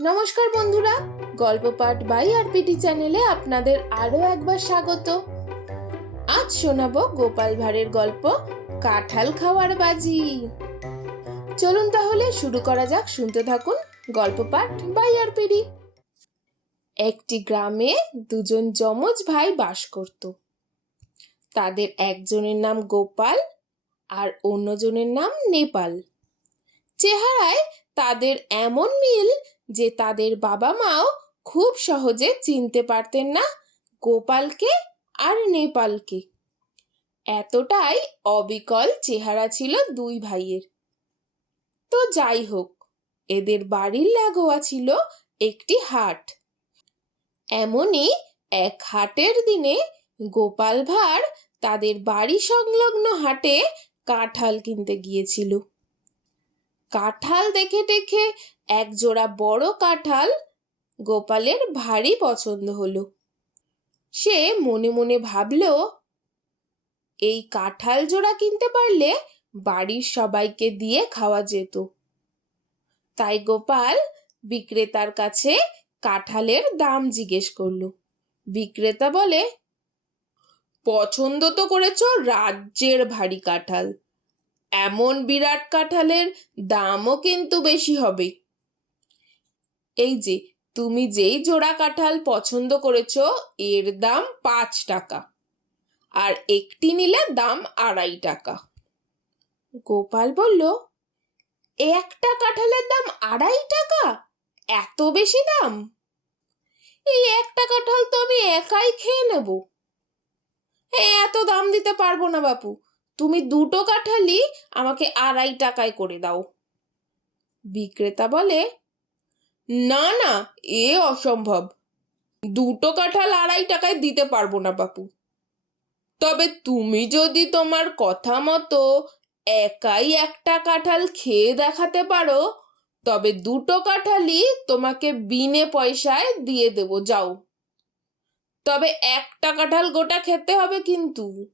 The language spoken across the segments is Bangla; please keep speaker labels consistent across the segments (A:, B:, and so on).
A: নমস্কার বন্ধুরা, গল্প পাঠ বাই আরপিটি চ্যানেলে আপনাদের আরও একবার স্বাগত। আজ শোনাবো গোপাল ভাঁড়ের গল্প, কাঁঠাল খাওয়ার বাজি। চলুন তাহলে শুরু করা যাক, শুনতে থাকুন গল্প পাঠ বাই আরপিডি একটি গ্রামে দুজন যমজ ভাই বাস করত। তাদের একজনের নাম গোপাল আর অন্যজনের নাম নেপাল। চেহারায় তাদের এমন মিল যে তাদের বাবা মাও খুব সহজে চিনতে পারতেন না গোপালকে আর নেপালকে। এতটাই অবিকল চেহারা ছিল দুই ভাইয়ের। তো যাই হোক, এদের বাড়ির লাগোয়া ছিল একটি হাট। এমনই এক হাটের দিনে গোপাল ভাঁড় তাদের বাড়ি সংলগ্ন হাটে কাঁঠাল কিনতে গিয়েছিল। কাঁঠাল দেখে দেখে এক জোড়া বড় কাঁঠাল গোপালের ভারী পছন্দ হলো। সে মনে মনে ভাবল, এই কাঁঠাল জোড়া কিনতে পারলে বাড়ির সবাইকে দিয়ে খাওয়া যেত। তাই গোপাল বিক্রেতার কাছে কাঁঠালের দাম জিজ্ঞেস করল। বিক্রেতা বলে, পছন্দ তো করেছ রাজ্যের ভারী কাঁঠাল। এমন বিরাট কাঁঠালের দামও কিন্তু বেশি হবে। এই যে, তুমি যেই জোড়া কাঁঠাল পছন্দ করেছ, এর দাম পাঁচ টাকা। আর একটি নিলে দাম আড়াই টাকা। গোপাল বলল, একটা কাঁঠালের দাম আড়াই টাকা? এত বেশি দাম? এই একটা কাঁঠাল তো আমি একাই খেয়ে নেব। এত দাম দিতে পারব না বাপু। তুমি দুটো কাঁঠালই আমাকে আড়াই টাকায় করে দাও। বিক্রেতা বলে না না, এ অসম্ভব। দুটো কাঁঠাল আড়াই টাকায় দিতে পারব না, বাপু। তবে তুমি যদি তোমার কথা মতো একাই একটা কাঁঠাল খেয়ে দেখাতে পারো, তবে দুটো কাঁঠালই তোমাকে বিনে পয়সায় দিয়ে দেব, যাও। তবে একটা কাঁঠাল গোটা খেতে হবে কিন্তু।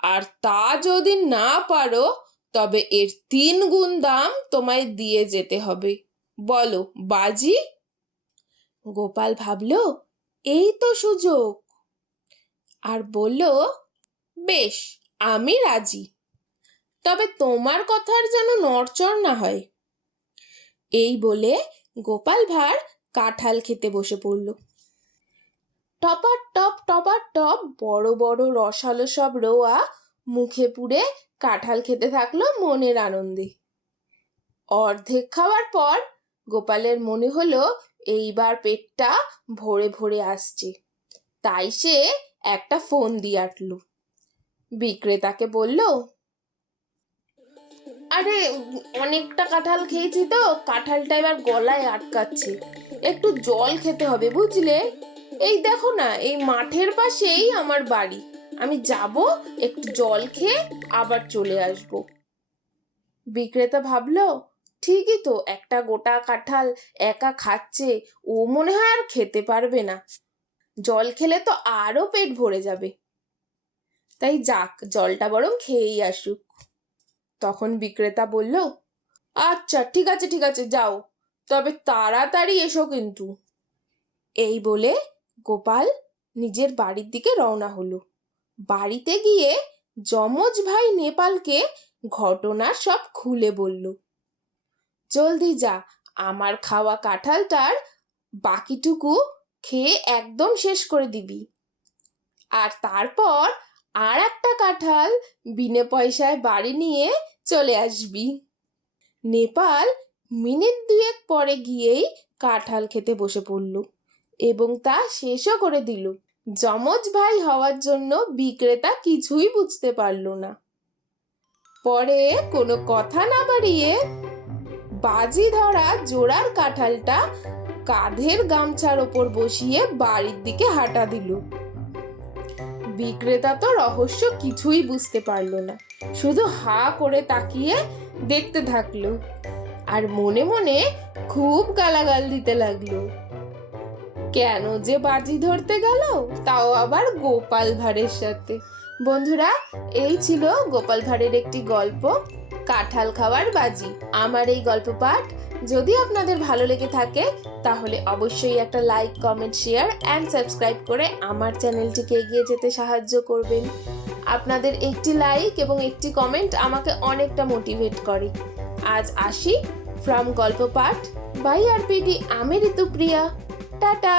A: আর তা যদি না পারো, তবে এর তিন গুণ দাম তোমায় দিয়ে যেতে হবে। বলো, বাজি? গোপাল ভাবলো, এই তো সুযোগ। আর বলল, বেশ, আমি রাজি। তবে তোমার কথার যেন নড়চড় না হয়। এই বলে গোপাল ভাঁড় কাঁঠাল খেতে বসে পড়ল। টপার টপ টপার টপ, বড় বড় রসালো সব রোয়া মুখে পুড়ে কাঁঠাল খেতে থাকল মনের আনন্দে। অর্ধেক খাওয়ার পর গোপালের মনে হলো এইবার পেটটা ভরে ভরে আসছে। তাই সে একটা ফোন দিয়ে আটল। বিক্রেতাকে বলল, আরে, অনেকটা কাঁঠাল খেয়েছি তো, কাঁঠালটা এবার গলায় আটকাচ্ছে। একটু জল খেতে হবে, বুঝলে? এই দেখো না, এই মাঠের পাশেই আমার বাড়ি। আমি যাব, একটু জল খেয়ে আবার চলে আসব। বিক্রেতা ভাবলো ঠিকই তো, একটা গোটা কাঁঠাল একা খাচ্ছে, ও মনে হয় আর খেতে পারবে না। জল খেলে তো আরও পেট ভরে যাবে। তাই যাক, জলটা বরং খেয়েই আসুক। তখন বিক্রেতা বলল আচ্ছা ঠিক আছে ঠিক আছে, যাও। তবে তাড়াতাড়ি এসো কিন্তু। এই বলে গোপাল নিজের বাড়ির দিকে রওনা হলো। বাড়িতে গিয়ে যমজ ভাই নেপালকে ঘটনা সব খুলে বলল। জলদি যা। আমার খাওয়া কাঁঠালটার বাকিটুকু খেয়ে একদম শেষ করে দিবি। আর তারপর আর একটা কাঁঠাল বিনে পয়সায় বাড়ি নিয়ে চলে আসবি। নেপাল মিনিট দুয়েক পরে গিয়েই কাঁঠাল খেতে বসে পড়ল এবং তা শেষও করে দিল। যমজ ভাই হওয়ার জন্য বিক্রেতা কিছুই বুঝতে পারল না। পরে কোনো কথা না বাড়িয়ে বাজি ধরা জোড়ার কাঁঠালটা কাঁধের গামছার ওপর বসিয়ে বাড়ির দিকে হাঁটা দিল। বিক্রেতা তো রহস্য কিছুই বুঝতে পারল না। শুধু হা করে তাকিয়ে দেখতে থাকল আর মনে মনে খুব গালাগাল দিতে লাগল। কেন যে বাজি ধরতে গেল, তাও আবার গোপাল ভাঁড়ের সাথে। বন্ধুরা, এই ছিল গোপাল ভাঁড়ের একটি গল্প। কাঁঠাল খাওয়ার বাজি। আমার এই গল্প পাঠ যদি আপনাদের ভালো লেগে থাকে, তাহলে অবশ্যই একটা like comment share and subscribe করে আমার চ্যানেলটিকে এগিয়ে যেতে সাহায্য করবেন। আপনাদের একটি লাইক এবং একটি কমেন্ট আমাকে অনেকটা মোটিভেট করে। আজ আসি ফ্রম গল্প পাঠ বাই আরপিডি আমি ঋতুপ্রিয়া। টাটা!